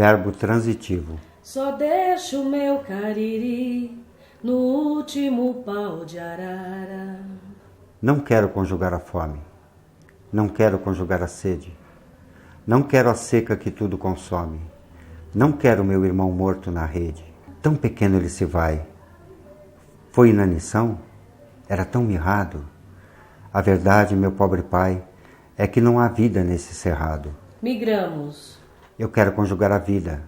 Verbo transitivo. Só deixo meu cariri no último pau de arara. Não quero conjugar a fome. Não quero conjugar a sede. Não quero a seca que tudo consome. Não quero meu irmão morto na rede. Tão pequeno ele se vai. Foi inanição? Era tão mirrado. A verdade, meu pobre pai, é que não há vida nesse cerrado. Migramos. Eu quero conjugar a vida.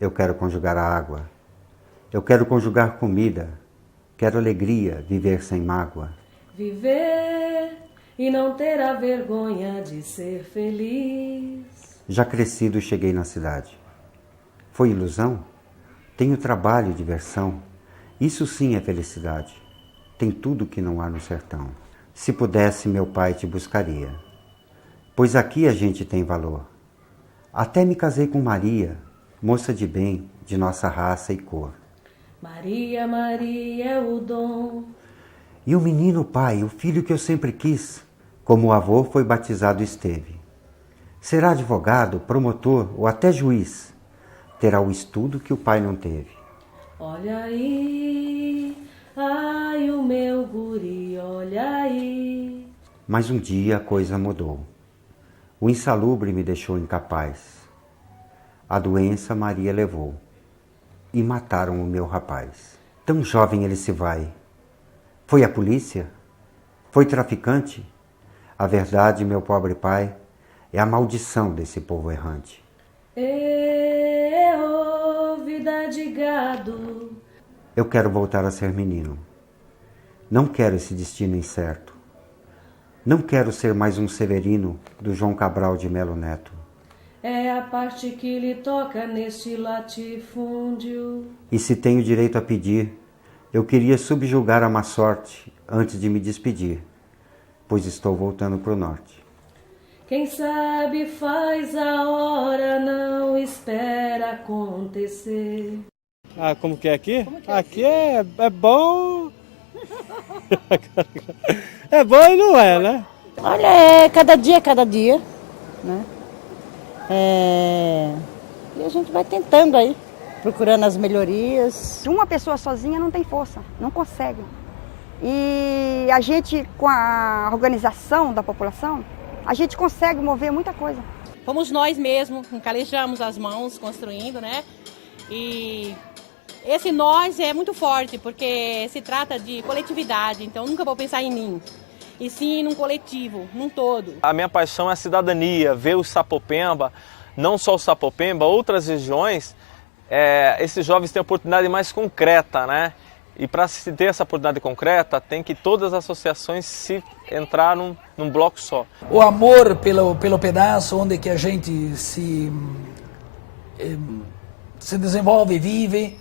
Eu quero conjugar a água. Eu quero conjugar comida. Quero alegria, viver sem mágoa. Viver e não ter a vergonha de ser feliz. Já crescido, cheguei na cidade. Foi ilusão? Tenho trabalho e diversão. Isso sim é felicidade. Tem tudo que não há no sertão. Se pudesse, meu pai te buscaria. Pois aqui a gente tem valor. Até me casei com Maria, moça de bem, de nossa raça e cor. Maria, Maria é o dom. E o menino pai, o filho que eu sempre quis, como o avô foi batizado esteve. Será advogado, promotor ou até juiz. Terá o estudo que o pai não teve. Olha aí, ai o meu guri, olha aí. Mas um dia a coisa mudou. O insalubre me deixou incapaz. A doença Maria levou. E mataram o meu rapaz. Tão jovem ele se vai. Foi a polícia? Foi traficante? A verdade, meu pobre pai, é a maldição desse povo errante. Vida de gado. Eu quero voltar a ser menino. Não quero esse destino incerto. Não quero ser mais um Severino do João Cabral de Melo Neto. É a parte que lhe toca neste latifúndio. E se tenho direito a pedir, eu queria subjugar a má sorte antes de me despedir, pois estou voltando para o norte. Quem sabe faz a hora, não espera acontecer. Ah, como que é aqui? Aqui é bom. É bom e não é, né? Olha, é cada dia, né? E a gente vai tentando aí, procurando as melhorias. Uma pessoa sozinha não tem força, não consegue. E a gente, com a organização da população, a gente consegue mover muita coisa. Fomos nós mesmos, calejamos as mãos, construindo, né? E esse nós é muito forte, porque se trata de coletividade, então nunca vou pensar em mim, e sim num coletivo, num todo. A minha paixão é a cidadania, ver o Sapopemba, não só o Sapopemba, outras regiões, esses jovens têm oportunidade mais concreta, né? E para se ter essa oportunidade concreta, tem que todas as associações se entrar num bloco só. O amor pelo pedaço onde que a gente se desenvolve, vive,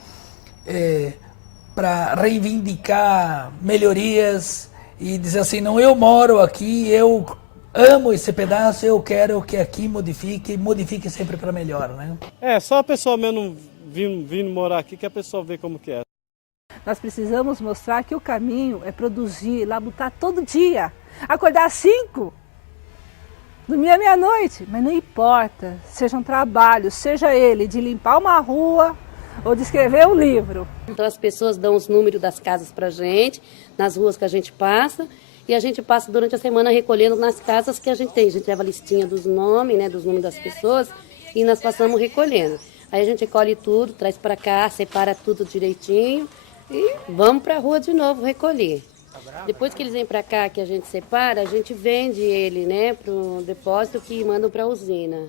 para reivindicar melhorias e dizer assim, não, eu moro aqui, eu amo esse pedaço, eu quero que aqui modifique sempre para melhor, né? Só a pessoa mesmo vindo morar aqui que a pessoa vê como que é. Nós precisamos mostrar que o caminho é produzir, labutar todo dia. Acordar às 5, dormir à meia-noite, mas não importa, seja um trabalho, seja ele de limpar uma rua ou de escrever um livro. Então as pessoas dão os números das casas pra gente, nas ruas que a gente passa, e a gente passa durante a semana recolhendo nas casas que a gente tem. A gente leva a listinha dos nomes, né, dos números das pessoas, e nós passamos recolhendo. Aí a gente recolhe tudo, traz para cá, separa tudo direitinho e vamos para a rua de novo recolher. Depois que eles vêm para cá, que a gente separa, a gente vende ele, né, para o depósito que mandam para a usina.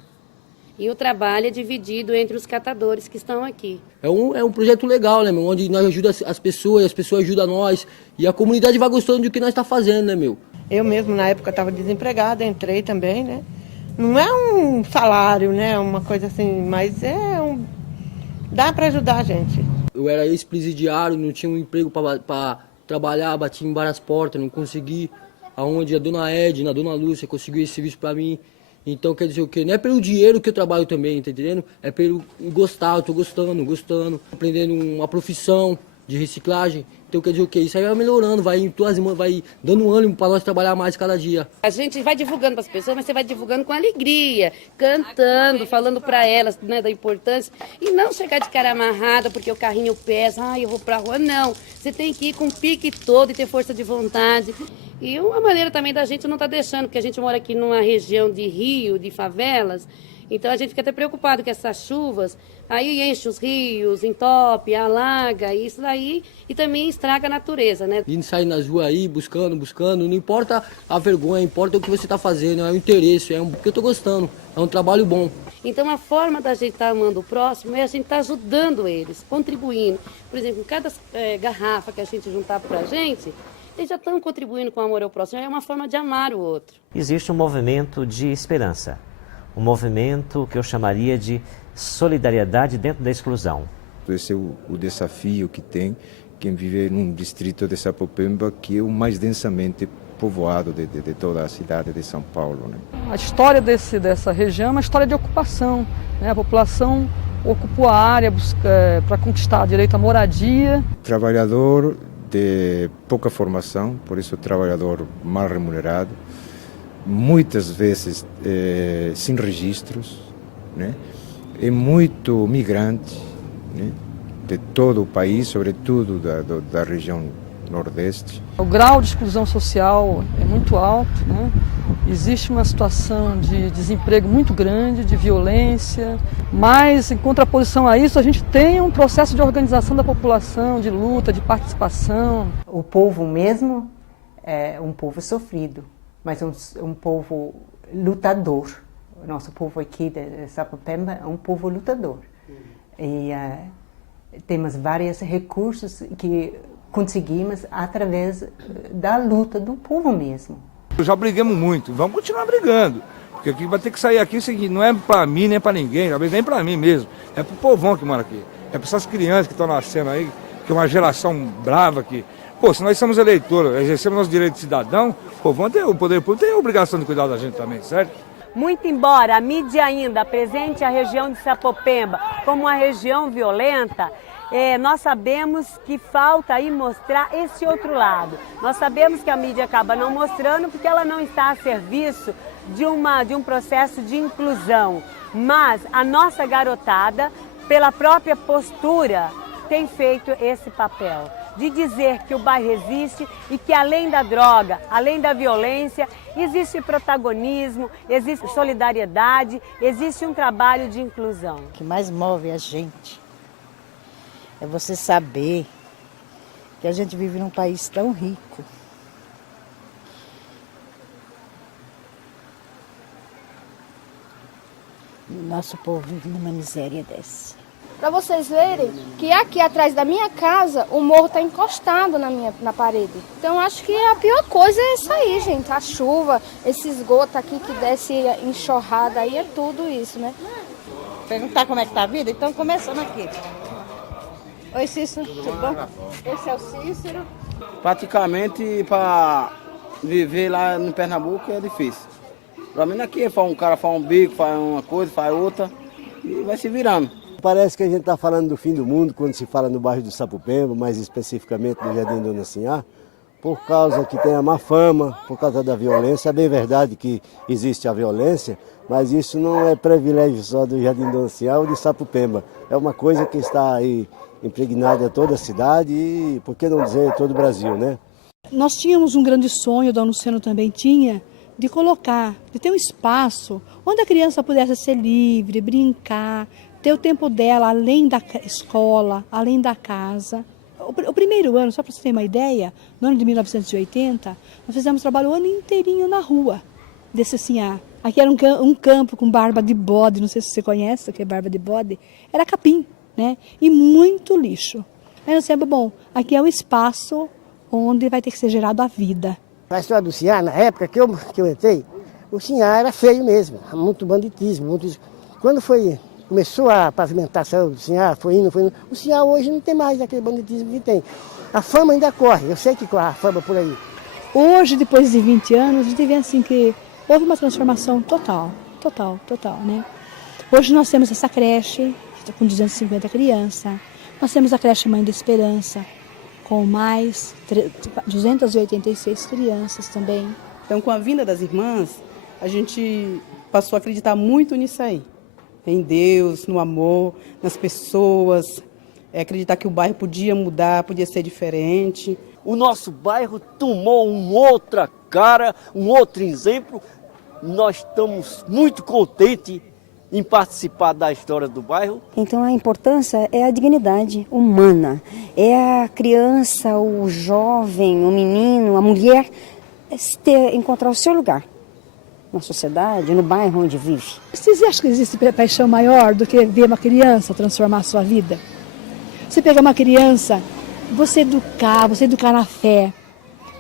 E o trabalho é dividido entre os catadores que estão aqui. É um projeto legal, né, meu? Onde nós ajudamos as pessoas ajudam nós. E a comunidade vai gostando do que nós estamos fazendo, né, meu? Eu mesmo, na época, estava desempregada, entrei também, né? Não é um salário, né? Uma coisa assim, mas dá para ajudar a gente. Eu era ex-presidiário, não tinha um emprego para trabalhar, bati em várias portas, não consegui. Aonde a dona Edna, a dona Lúcia conseguiu esse serviço para mim. Então, quer dizer o quê? Não é pelo dinheiro que eu trabalho também, tá entendendo? É pelo gostar, eu tô gostando, aprendendo uma profissão de reciclagem. Então, Então quer dizer o quê? Isso aí vai melhorando, vai dando ânimo para nós trabalhar mais cada dia. A gente vai divulgando para as pessoas, mas você vai divulgando com alegria, cantando, falando para elas, né, da importância. E não chegar de cara amarrada porque o carrinho pesa, eu vou para a rua. Não, você tem que ir com o pique todo e ter força de vontade. E uma maneira também da gente não tá deixando, porque a gente mora aqui numa região de rio, de favelas, então a gente fica até preocupado com essas chuvas, aí enche os rios, entope, alaga, isso daí, e também estraga a natureza, né? A gente sai nas ruas aí, buscando, não importa a vergonha, importa o que você está fazendo, é o interesse, porque eu estou gostando, é um trabalho bom. Então a forma da gente estar amando o próximo é a gente estar ajudando eles, contribuindo. Por exemplo, cada garrafa que a gente juntar pra gente, eles já estão contribuindo com o amor ao próximo, é uma forma de amar o outro. Existe um movimento de esperança, um movimento que eu chamaria de solidariedade dentro da exclusão. Esse é o desafio que tem quem vive num distrito de Sapopemba, que é o mais densamente povoado de toda a cidade de São Paulo, né? A história dessa região é uma história de ocupação, né? A população ocupou a área para conquistar direito à moradia. Trabalhador de pouca formação, por isso trabalhador mal remunerado, muitas vezes sem registros, né? E muito migrante, né? De todo o país, sobretudo da região Nordeste. O grau de exclusão social é muito alto, né? Existe uma situação de desemprego muito grande, de violência, mas em contraposição a isso a gente tem um processo de organização da população, de luta, de participação. O povo mesmo é um povo sofrido, mas um povo lutador. O nosso povo aqui de Sapopemba é um povo lutador. E temos vários recursos que conseguimos através da luta do povo mesmo. Já brigamos muito, vamos continuar brigando, porque aqui vai ter que sair aqui o seguinte, não é para mim nem para ninguém, talvez nem para mim mesmo, é para o povão que mora aqui, é para essas crianças que estão nascendo aí, que é uma geração brava aqui. Pô, se nós somos eleitores, exercemos nosso direito de cidadão, o poder público tem a obrigação de cuidar da gente também, certo? Muito embora a mídia ainda apresente a região de Sapopemba como uma região violenta, nós sabemos que falta aí mostrar esse outro lado. Nós sabemos que a mídia acaba não mostrando porque ela não está a serviço de um processo de inclusão. Mas a nossa garotada, pela própria postura, tem feito esse papel de dizer que o bairro existe e que além da droga, além da violência, existe protagonismo, existe solidariedade, existe um trabalho de inclusão. O que mais move a gente é você saber que a gente vive num país tão rico. Nosso povo vive numa miséria dessa. Para vocês verem que aqui atrás da minha casa o morro está encostado na parede. Então acho que a pior coisa é isso aí, gente. A chuva, esse esgoto aqui que desce enxurrada aí, é tudo isso, né? Perguntar como é que tá a vida? Então começando aqui. Oi, Cícero, tudo bom? Esse é o Cícero. Praticamente para viver lá no Pernambuco é difícil. Para mim aqui o cara faz um bico, faz uma coisa, faz outra e vai se virando. Parece que a gente está falando do fim do mundo quando se fala no bairro do Sapopemba, mais especificamente no Jardim Dona Sinhá, por causa que tem a má fama, por causa da violência. É bem verdade que existe a violência, mas isso não é privilégio só do Jardim Dona Sinhá ou de Sapopemba. É uma coisa que está aí impregnada toda a cidade e, por que não dizer, todo o Brasil, né? Nós tínhamos um grande sonho, o Dona Luciano também tinha, de ter um espaço onde a criança pudesse ser livre, brincar, ter o tempo dela além da escola, além da casa. O primeiro ano, só para você ter uma ideia, no ano de 1980, nós fizemos trabalho o ano inteirinho na rua desse Sinhá. Aqui era um campo com barba de bode, não sei se você conhece o que é barba de bode, era capim, né? E muito lixo. Aí nós dissemos, bom, aqui é o espaço onde vai ter que ser gerado a vida. A história do Sinhá, na época que eu entrei, o Sinhá era feio mesmo, muito banditismo. Quando começou a pavimentação do Sinhá, foi indo. O Sinhá hoje não tem mais aquele banditismo que tem. A fama ainda corre, eu sei que corre a fama por aí. Hoje, depois de 20 anos, a gente vê assim que houve uma transformação total, né? Hoje nós temos essa creche, com 250 crianças, nós temos a creche Mãe da Esperança, com mais 286 crianças também. Então, com a vinda das irmãs, a gente passou a acreditar muito nisso aí. Em Deus, no amor, nas pessoas, acreditar que o bairro podia mudar, podia ser diferente. O nosso bairro tomou uma outra cara, um outro exemplo. Nós estamos muito contentes em participar da história do bairro. Então a importância é a dignidade humana, é a criança, o jovem, o menino, a mulher encontrar o seu lugar na sociedade, no bairro onde vive. Vocês acham que existe paixão maior do que ver uma criança transformar a sua vida? Você pegar uma criança, você educar na fé,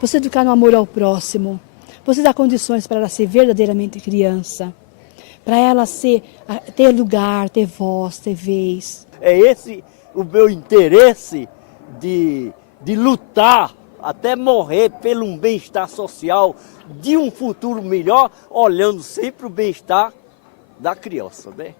você educar no amor ao próximo, você dar condições para ela ser verdadeiramente criança, para ela ter lugar, ter voz, ter vez. É esse o meu interesse de lutar até morrer pelo um bem-estar social, de um futuro melhor, olhando sempre o bem-estar da criança, né?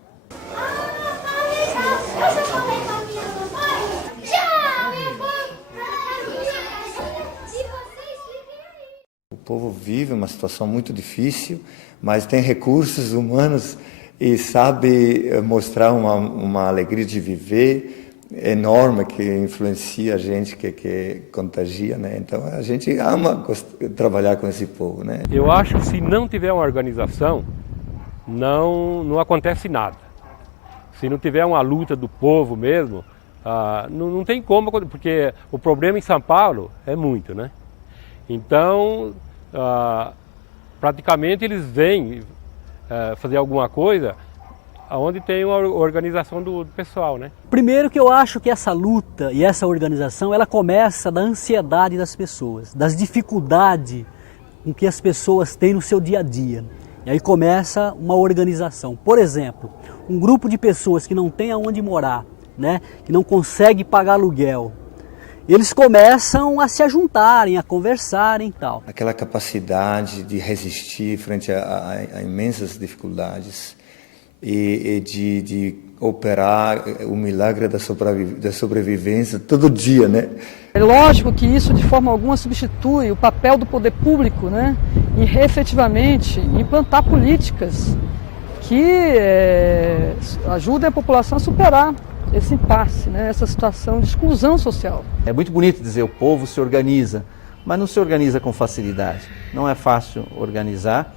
O povo vive uma situação muito difícil, mas tem recursos humanos e sabe mostrar uma alegria de viver enorme que influencia a gente, que contagia, né? Então a gente ama trabalhar com esse povo, né? Eu acho que se não tiver uma organização, não acontece nada. Se não tiver uma luta do povo mesmo, não tem como, porque o problema em São Paulo é muito, né? Então, praticamente eles vêm fazer alguma coisa onde tem uma organização do pessoal, né? Primeiro que eu acho que essa luta e essa organização, ela começa da ansiedade das pessoas, das dificuldades com que as pessoas têm no seu dia a dia. E aí começa uma organização. Por exemplo, um grupo de pessoas que não tem aonde morar, né? Que não consegue pagar aluguel, eles começam a se ajuntarem, a conversarem e tal. Aquela capacidade de resistir frente a imensas dificuldades e de operar o milagre da sobrevivência todo dia, né? É lógico que isso de forma alguma substitui o papel do poder público, né? Em efetivamente implantar políticas que ajudem a população a superar esse impasse, né? Essa situação de exclusão social. É muito bonito dizer o povo se organiza, mas não se organiza com facilidade. Não é fácil organizar,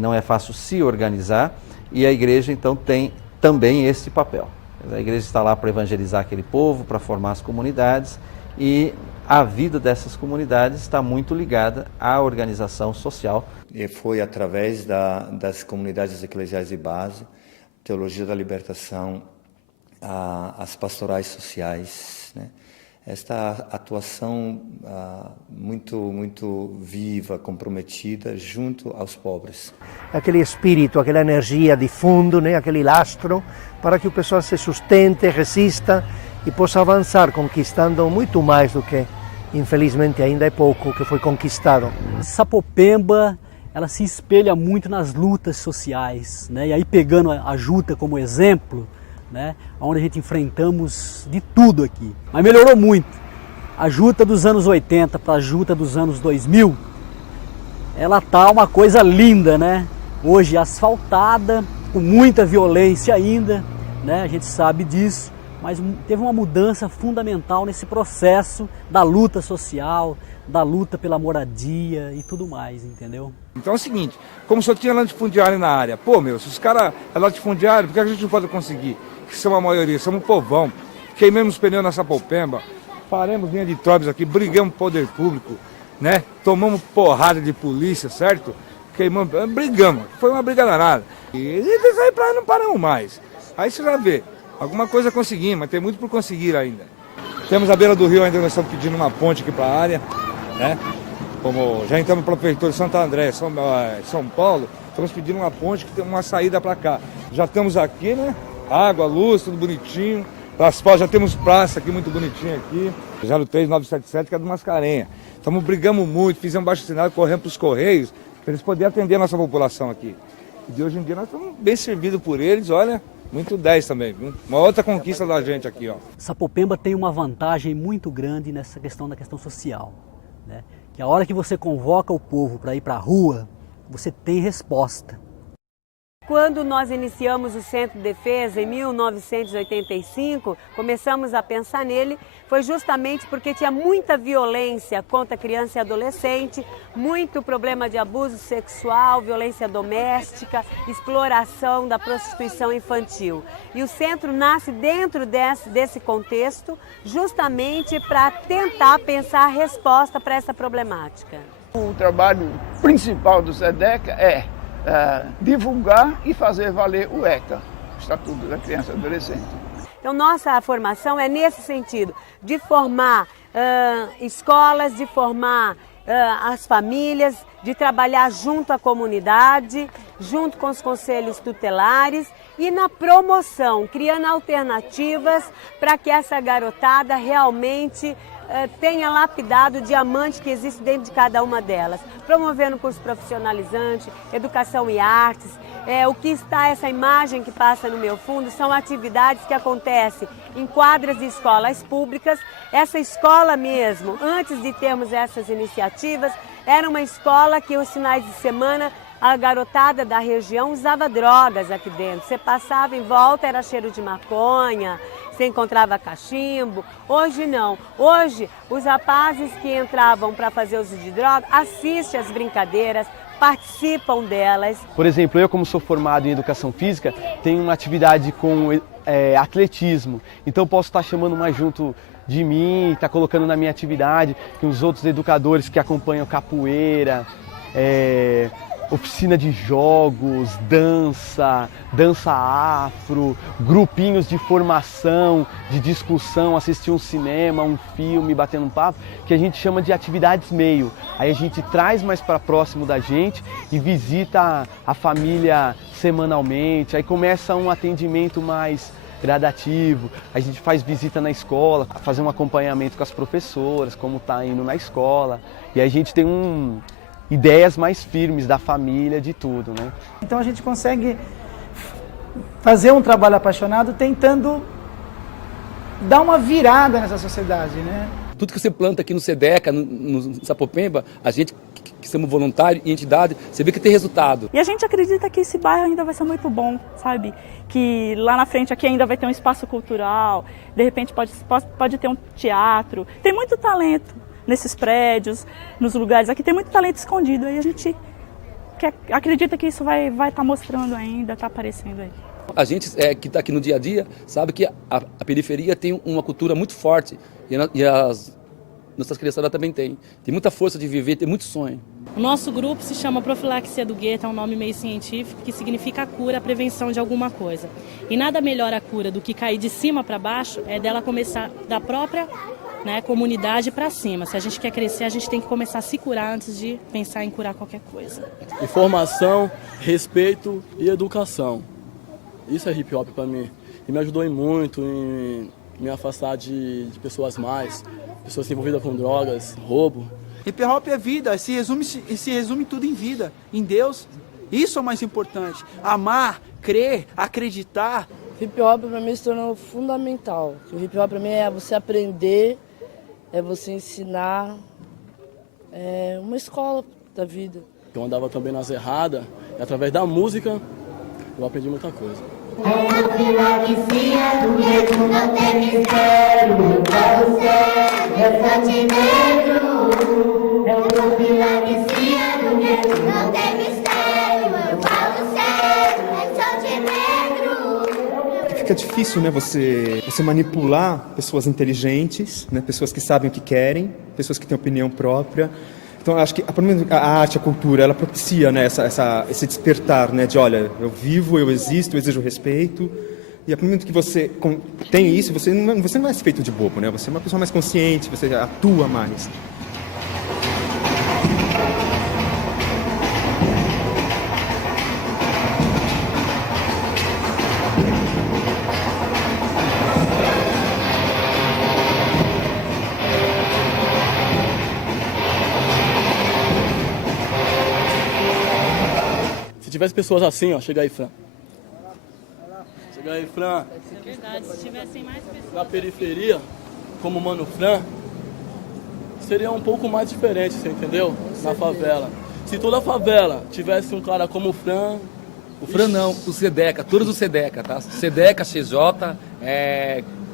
não é fácil se organizar, e a igreja então tem também esse papel. A igreja está lá para evangelizar aquele povo, para formar as comunidades, e a vida dessas comunidades está muito ligada à organização social. E foi através das comunidades eclesiais de base, Teologia da Libertação, as pastorais sociais, né? Esta atuação muito viva, comprometida junto aos pobres. Aquele espírito, aquela energia de fundo, né? Aquele lastro, para que o pessoal se sustente, resista e possa avançar, conquistando muito mais do que, infelizmente, ainda é pouco que foi conquistado. Sapopemba, ela se espelha muito nas lutas sociais, né? E aí pegando a Juta como exemplo, né, onde a gente enfrentamos de tudo aqui. Mas melhorou muito. A Juta dos anos 80 para a Juta dos anos 2000, ela tá uma coisa linda, né? Hoje asfaltada, com muita violência ainda, né? A gente sabe disso, mas teve uma mudança fundamental nesse processo da luta social, da luta pela moradia e tudo mais, entendeu? Então é o seguinte, como só tinha latifundiário na área, se os caras é latifundiário, por que a gente não pode conseguir? Que são a maioria, somos um povão, queimamos pneu na Sapopemba, paramos linha de trobes aqui, brigamos com o poder público, né? Tomamos porrada de polícia, certo? Queimamos, brigamos, foi uma briga danada. E daí pra não paramos mais. Aí você já vê, alguma coisa conseguimos, mas tem muito por conseguir ainda. Temos a beira do rio, ainda nós estamos pedindo uma ponte aqui para a área, né? Como já entramos para a prefeitura de Santo André, São Paulo, estamos pedindo uma ponte que tem uma saída para cá. Já estamos aqui, né? Água, luz, tudo bonitinho. Asfalto, já temos praça aqui, muito bonitinha aqui. 03977, que é do Mascarenha. Brigamos muito, fizemos baixo assinado, corremos para os Correios, para eles poderem atender a nossa população aqui. E de hoje em dia nós estamos bem servidos por eles, olha, Muito 10 também, viu? Uma outra conquista da gente aqui, ó. Sapopemba tem uma vantagem muito grande nessa questão da questão social, né? Que a hora que você convoca o povo para ir para a rua, você tem resposta. Quando nós iniciamos o Centro de Defesa em 1985, começamos a pensar nele, foi justamente porque tinha muita violência contra criança e adolescente, muito problema de abuso sexual, violência doméstica, exploração da prostituição infantil. E o centro nasce dentro desse contexto, justamente para tentar pensar a resposta para essa problemática. O trabalho principal do SEDECA é divulgar e fazer valer o ECA, o Estatuto da Criança e Adolescente. Então, nossa formação é nesse sentido, de formar escolas, de formar as famílias, de trabalhar junto à comunidade, junto com os conselhos tutelares e na promoção, criando alternativas para que essa garotada realmente tenha lapidado o diamante que existe dentro de cada uma delas, promovendo curso profissionalizante, educação e artes. O que está, essa imagem que passa no meu fundo, são atividades que acontecem em quadras de escolas públicas. Essa escola mesmo, antes de termos essas iniciativas, era uma escola que os finais de semana a garotada da região usava drogas aqui dentro. Você passava em volta, era cheiro de maconha, você encontrava cachimbo. Hoje não. Hoje, os rapazes que entravam para fazer uso de droga assistem às brincadeiras, participam delas. Por exemplo, eu como sou formado em Educação Física, tenho uma atividade com atletismo. Então posso estar chamando mais junto de mim, estar colocando na minha atividade, com os outros educadores que acompanham capoeira, oficina de jogos, dança afro, grupinhos de formação, de discussão, assistir um cinema, um filme, batendo um papo, que a gente chama de atividades meio. Aí a gente traz mais para próximo da gente e visita a família semanalmente, aí começa um atendimento mais gradativo, a gente faz visita na escola, fazer um acompanhamento com as professoras, como está indo na escola, e a gente tem ideias mais firmes da família, de tudo, né? Então a gente consegue fazer um trabalho apaixonado tentando dar uma virada nessa sociedade, né? Tudo que você planta aqui no SEDECA, no Sapopemba, a gente que somos voluntários e entidade, você vê que tem resultado. E a gente acredita que esse bairro ainda vai ser muito bom, sabe? Que lá na frente aqui ainda vai ter um espaço cultural, de repente pode ter um teatro. Tem muito talento nesses prédios, nos lugares aqui, tem muito talento escondido, aí a gente acredita que isso vai estar mostrando ainda, está aparecendo aí. A gente que está aqui no dia a dia sabe que a periferia tem uma cultura muito forte e as nossas criançadas também tem muita força de viver, tem muito sonho. O nosso grupo se chama Profilaxia do Gueto, é um nome meio científico que significa a cura, a prevenção de alguma coisa. E nada melhor a cura do que cair de cima para baixo, é dela começar da própria comunidade para cima. Se a gente quer crescer, a gente tem que começar a se curar antes de pensar em curar qualquer coisa. Informação, respeito e educação. Isso é hip hop para mim. E me ajudou muito em me afastar de pessoas pessoas envolvidas com drogas, roubo. Hip hop é vida, se resume tudo em vida, em Deus. Isso é o mais importante. Amar, crer, acreditar. Hip hop para mim se tornou fundamental. O hip hop para mim é você aprender, é você ensinar, é uma escola da vida. Eu andava também nas erradas e através da música eu aprendi muita coisa. Fica difícil, né, você manipular pessoas inteligentes, né, pessoas que sabem o que querem, pessoas que têm opinião própria. Então, acho que a arte, a cultura, ela propicia, né, esse despertar, né, de olha, eu vivo, eu existo, eu exijo respeito. E a partir do momento que você tem isso, você não é feito de bobo, né? Você é uma pessoa mais consciente, você atua mais. Se tivesse pessoas assim, ó, chega aí, Fran. Chega aí, Fran. É verdade, se tivessem mais pessoas Na periferia, como o Mano Fran, seria um pouco mais diferente, você entendeu? Na favela. Se toda a favela tivesse um cara como o Fran... O Fran não, o Sedeca, todos os Sedeca, tá? Sedeca, XJ,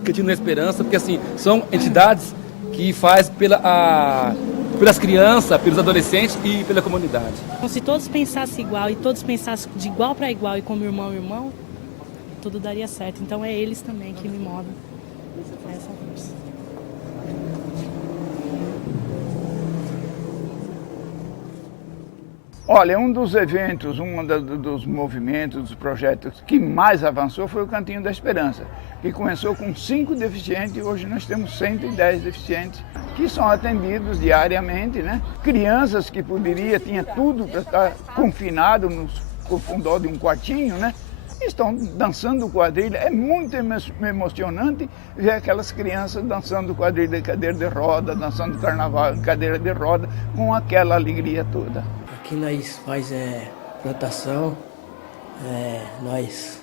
Cantinho da Esperança, porque assim, são entidades que faz pelas crianças, pelos adolescentes e pela comunidade. Então, se todos pensassem igual e todos pensassem de igual para igual e como irmão, tudo daria certo. Então é eles também que me movem a essa força. Olha, um dos eventos, dos movimentos, dos projetos que mais avançou foi o Cantinho da Esperança, que começou com 5 deficientes e hoje nós temos 110 deficientes que são atendidos diariamente, né? Crianças que tinha tudo para estar confinado no fundó de um quartinho, né? Estão dançando quadrilha. É muito emocionante ver aquelas crianças dançando quadrilha de cadeira de roda, dançando carnaval em cadeira de roda, com aquela alegria toda. Aqui nós faz plantação, nós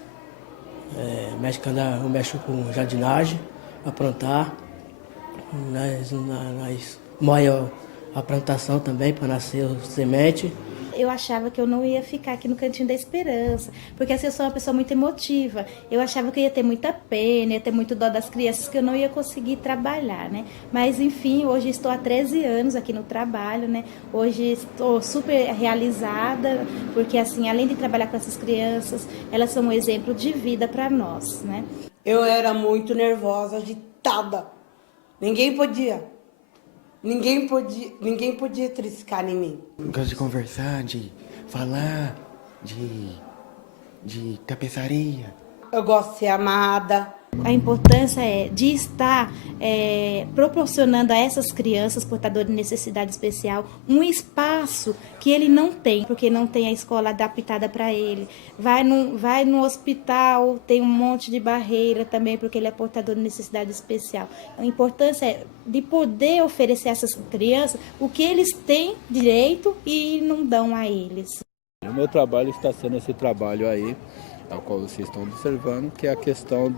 mexo com jardinagem para plantar, nós moemos a plantação também para nascer o semente. Eu achava que eu não ia ficar aqui no Cantinho da Esperança, porque assim, eu sou uma pessoa muito emotiva. Eu achava que eu ia ter muita pena, ia ter muito dó das crianças, que eu não ia conseguir trabalhar, né? Mas enfim, hoje estou há 13 anos aqui no trabalho, né? Hoje estou super realizada, porque assim, além de trabalhar com essas crianças, elas são um exemplo de vida para nós, né? Eu era muito nervosa, agitada. Ninguém podia triscar em mim. Gosto de conversar, de falar, de tapeçaria. Eu gosto de ser amada. A importância de estar proporcionando a essas crianças portadoras de necessidade especial um espaço que ele não tem, porque não tem a escola adaptada para ele. Vai no hospital, tem um monte de barreira também, porque ele é portador de necessidade especial. A importância de poder oferecer a essas crianças o que eles têm direito e não dão a eles. O meu trabalho está sendo esse trabalho aí, ao qual vocês estão observando, que é a questão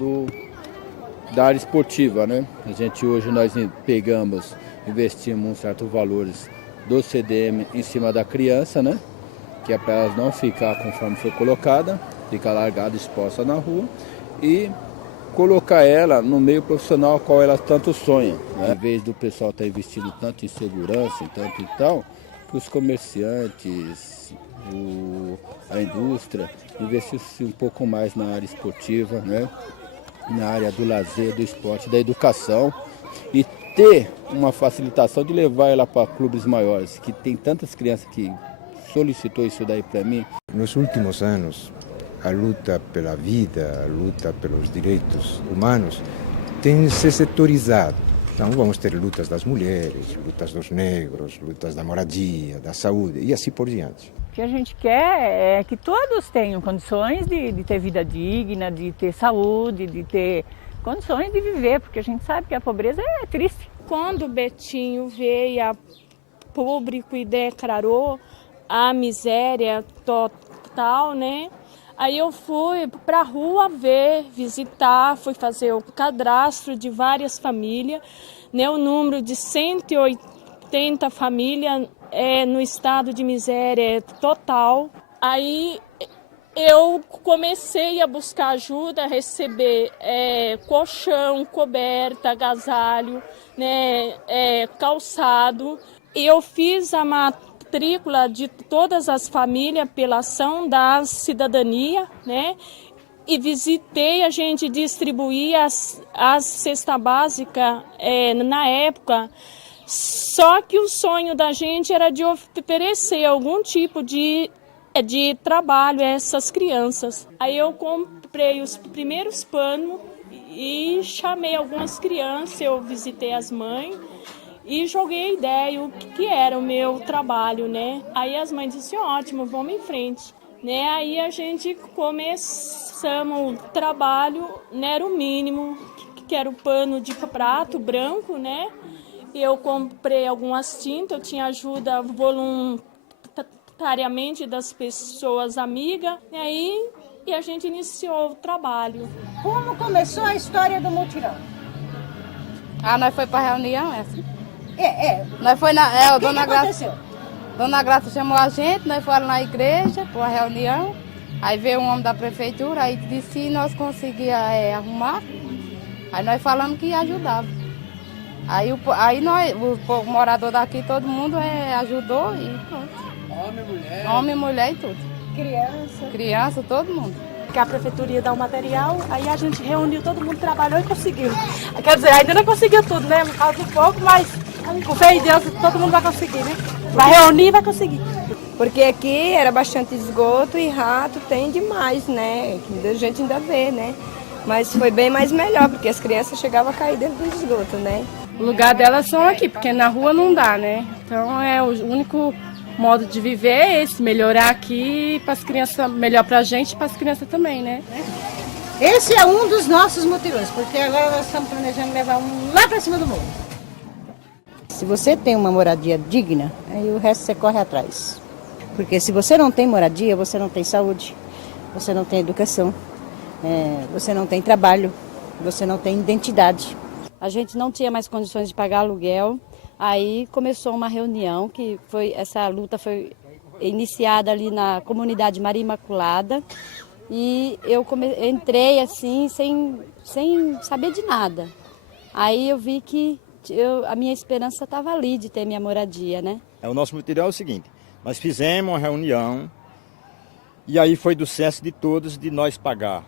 da área esportiva, né? A gente hoje nós investimos um certo valores do CDM em cima da criança, né? Que é para elas não ficar conforme foi colocada, ficar largada, exposta na rua e colocar ela no meio profissional ao qual elas tanto sonham, né? Em vez do pessoal estar investindo tanto em segurança e tanto e tal, que os comerciantes, a indústria investisse um pouco mais na área esportiva, né? Na área do lazer, do esporte, da educação e ter uma facilitação de levar ela para clubes maiores, que tem tantas crianças que solicitou isso daí para mim. Nos últimos anos, a luta pela vida, a luta pelos direitos humanos tem se setorizado. Então vamos ter lutas das mulheres, lutas dos negros, lutas da moradia, da saúde e assim por diante. O que a gente quer é que todos tenham condições de ter vida digna, de ter saúde, de ter condições de viver, porque a gente sabe que a pobreza é triste. Quando o Betinho veio a público e declarou a miséria total, né? Aí eu fui para a rua visitar, fui fazer o cadastro de várias famílias, né? O número de 180 famílias no estado de miséria total. Aí eu comecei a buscar ajuda, a receber colchão, coberta, agasalho, né? Calçado. E eu fiz a matrícula de todas as famílias pela ação da cidadania, né? E visitei, a gente distribuía as cesta básica na época. Só que o sonho da gente era de oferecer algum tipo de trabalho a essas crianças. Aí eu comprei os primeiros panos e chamei algumas crianças, eu visitei as mães e joguei a ideia o que era o meu trabalho, né? Aí as mães disseram, ótimo, vamos em frente. Né? Aí a gente começamos o trabalho, né? Era o mínimo, que era o pano de prato branco, né? Eu comprei algumas tintas, eu tinha ajuda voluntariamente das pessoas amigas. E aí e a gente iniciou o trabalho. Como começou a história do mutirão? Nós foi para reunião, essa. Nós foi na... Dona Graça. Dona Graça chamou a gente, nós fomos na igreja para uma reunião. Aí veio um homem da prefeitura, aí disse que nós conseguíamos arrumar. Aí nós falamos que ajudava. Aí nós, o morador daqui, todo mundo ajudou e pronto. Homem, mulher e tudo. Criança, todo mundo. Que a prefeitura ia dar o material, aí a gente reuniu, todo mundo trabalhou e conseguiu. Quer dizer, ainda não conseguiu tudo, né? Por causa do fogo, mas com fé em Deus todo mundo vai conseguir, né? Vai reunir e vai conseguir. Porque aqui era bastante esgoto e rato tem demais, né? A gente ainda vê, né? Mas foi bem mais melhor, porque as crianças chegavam a cair dentro do esgoto, né? O lugar delas são aqui, porque na rua não dá, né? Então o único modo de viver é esse, melhorar aqui para as crianças, melhor para a gente e para as crianças também, né? Esse é um dos nossos mutirões, porque agora nós estamos planejando levar um lá para cima do morro. Se você tem uma moradia digna, aí o resto você corre atrás. Porque se você não tem moradia, você não tem saúde, você não tem educação, você não tem trabalho, você não tem identidade. A gente não tinha mais condições de pagar aluguel, aí começou uma reunião, essa luta foi iniciada ali na comunidade Maria Imaculada, e eu entrei assim, sem saber de nada. Aí eu vi que a minha esperança estava ali de ter minha moradia, né? O nosso mutirão é o seguinte, nós fizemos uma reunião e aí foi do senso de todos de nós pagar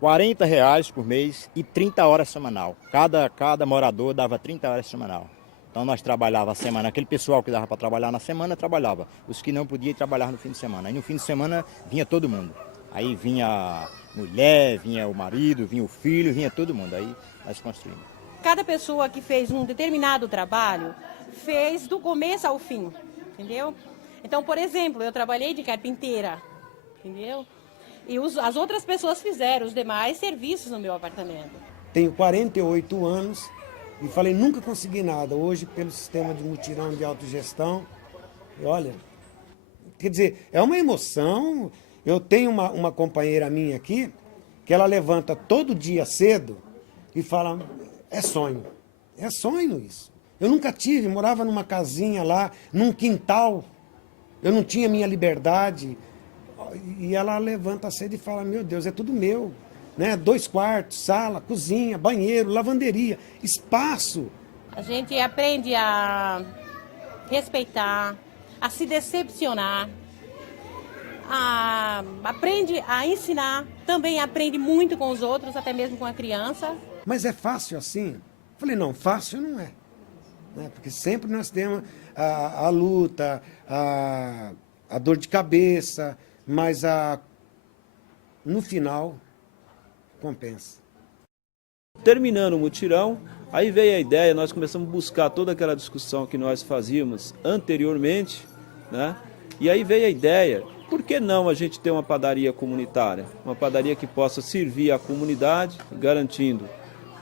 R$40 por mês e 30 horas semanal. Cada morador dava 30 horas semanal. Então nós trabalhávamos a semana, aquele pessoal que dava para trabalhar na semana, trabalhava. Os que não podiam trabalhar no fim de semana. Aí no fim de semana vinha todo mundo. Aí vinha a mulher, vinha o marido, vinha o filho, vinha todo mundo. Aí nós construímos. Cada pessoa que fez um determinado trabalho, fez do começo ao fim, entendeu? Então, por exemplo, eu trabalhei de carpinteira, entendeu? E as outras pessoas fizeram os demais serviços no meu apartamento. Tenho 48 anos e falei, nunca consegui nada. Hoje, pelo sistema de mutirão de autogestão, olha, quer dizer, é uma emoção. Eu tenho uma companheira minha aqui, que ela levanta todo dia cedo e fala, é sonho isso. Eu nunca tive, morava numa casinha lá, num quintal, eu não tinha minha liberdade. E ela levanta cedo e fala, meu Deus, é tudo meu, né? 2 quartos, sala, cozinha, banheiro, lavanderia, espaço. A gente aprende a respeitar, a se decepcionar, aprende a ensinar, também aprende muito com os outros, até mesmo com a criança. Mas é fácil assim? Falei, não, fácil não é. Né? Porque sempre nós temos a luta, a dor de cabeça, mas no final compensa. Terminando o mutirão, aí veio a ideia, nós começamos a buscar toda aquela discussão que nós fazíamos anteriormente, né? E aí veio a ideia, por que não a gente ter uma padaria comunitária? Uma padaria que possa servir à comunidade, garantindo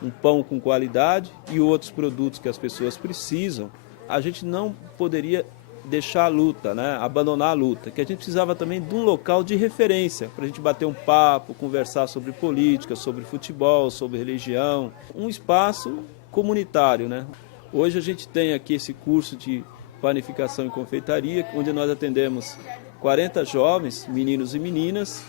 um pão com qualidade e outros produtos que as pessoas precisam. A gente não poderia deixar a luta, né? Abandonar a luta, que a gente precisava também de um local de referência, para a gente bater um papo, conversar sobre política, sobre futebol, sobre religião, um espaço comunitário, né? Hoje a gente tem aqui esse curso de panificação e confeitaria, onde nós atendemos 40 jovens, meninos e meninas,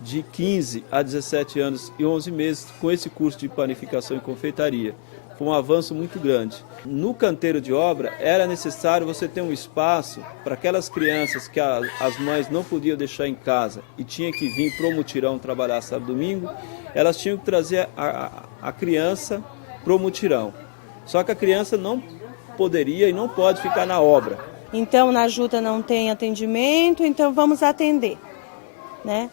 de 15 a 17 anos e 11 meses, com esse curso de panificação e confeitaria. Foi um avanço muito grande. No canteiro de obra, era necessário você ter um espaço para aquelas crianças que as mães não podiam deixar em casa e tinham que vir para o mutirão trabalhar sábado e domingo, elas tinham que trazer a criança para o mutirão. Só que a criança não poderia e não pode ficar na obra. Então, na Juta não tem atendimento, então vamos atender, né?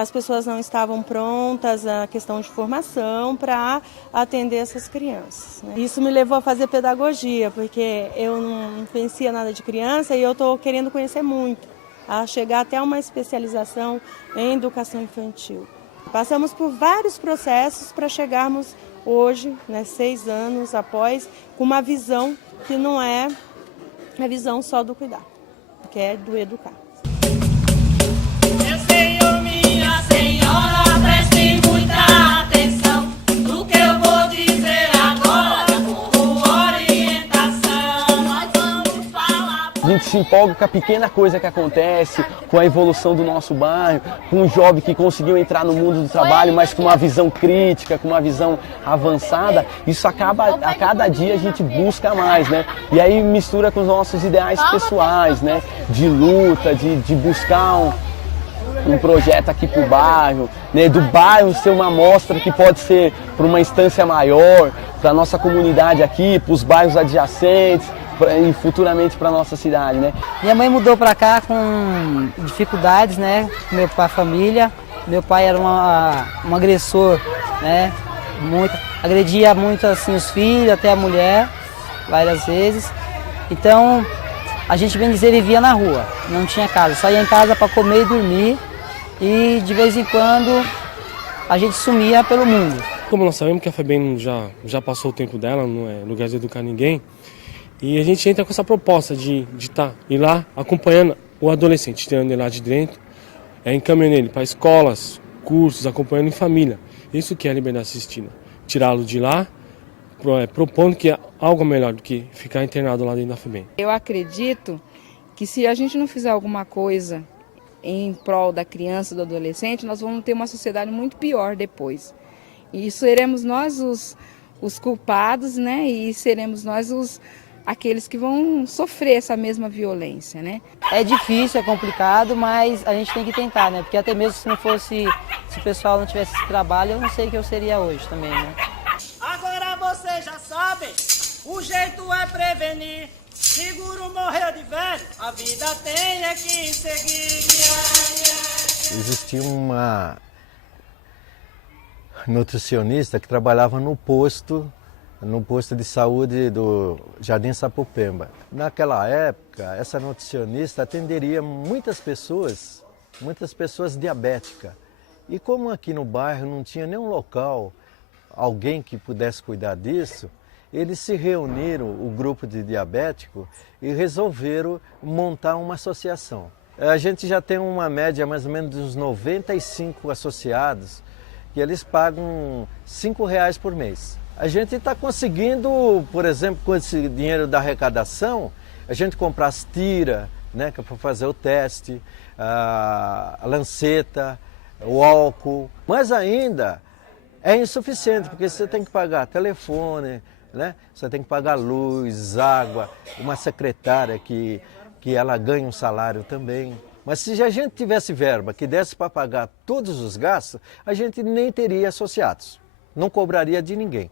As pessoas não estavam prontas, a questão de formação para atender essas crianças, né? Isso me levou a fazer pedagogia, porque eu não conhecia nada de criança e eu estou querendo conhecer muito, a chegar até uma especialização em educação infantil. Passamos por vários processos para chegarmos hoje, né, 6 anos após, com uma visão que não é a visão só do cuidar, que é do educar. Senhor, minha gente se empolga com a pequena coisa que acontece, com a evolução do nosso bairro, com um jovem que conseguiu entrar no mundo do trabalho, mas com uma visão crítica, com uma visão avançada. Isso acaba, a cada dia a gente busca mais, né? E aí mistura com os nossos ideais pessoais, né? De luta, de buscar um projeto aqui para o bairro, né? Do bairro ser uma amostra que pode ser para uma instância maior, para a nossa comunidade aqui, para os bairros adjacentes e futuramente para a nossa cidade, né? Minha mãe mudou para cá com dificuldades, né? Meu pai, família. Meu pai era um agressor, né? Agredia muito assim os filhos, até a mulher, várias vezes. Então, a gente, bem dizer, vivia na rua, não tinha casa. Só ia em casa para comer e dormir. E de vez em quando a gente sumia pelo mundo. Como nós sabemos que a FEBEM já passou o tempo dela, não é lugar de educar ninguém, e a gente entra com essa proposta de ir lá acompanhando o adolescente, tirando ele lá de dentro, encaminhando ele para escolas, cursos, acompanhando em família. Isso que é a liberdade assistida. Tirá-lo de lá, propondo que é algo melhor do que ficar internado lá dentro da FEBEM. Eu acredito que se a gente não fizer alguma coisa em prol da criança, do adolescente, nós vamos ter uma sociedade muito pior depois. E seremos nós os culpados, né? E seremos nós aqueles que vão sofrer essa mesma violência, né? É difícil, é complicado, mas a gente tem que tentar, né? Porque até mesmo se o pessoal não tivesse esse trabalho, eu não sei o que eu seria hoje também, né? Agora você já sabe, o jeito é prevenir. Seguro morreu de velho, a vida tem é que seguir. Existia uma nutricionista que trabalhava no posto de saúde do Jardim Sapopemba. Naquela época, essa nutricionista atenderia muitas pessoas diabéticas. E como aqui no bairro não tinha nenhum local, alguém que pudesse cuidar disso, eles se reuniram, o grupo de diabético, e resolveram montar uma associação. A gente já tem uma média mais ou menos de uns 95 associados, que eles pagam R$5 por mês. A gente está conseguindo, por exemplo, com esse dinheiro da arrecadação, a gente comprar as tiras, né, para fazer o teste, a lanceta, o álcool, mas ainda é insuficiente, porque você tem que pagar telefone, né? Você tem que pagar luz, água, uma secretária que ela ganha um salário também. Mas se a gente tivesse verba que desse para pagar todos os gastos, a gente nem teria associados, não cobraria de ninguém.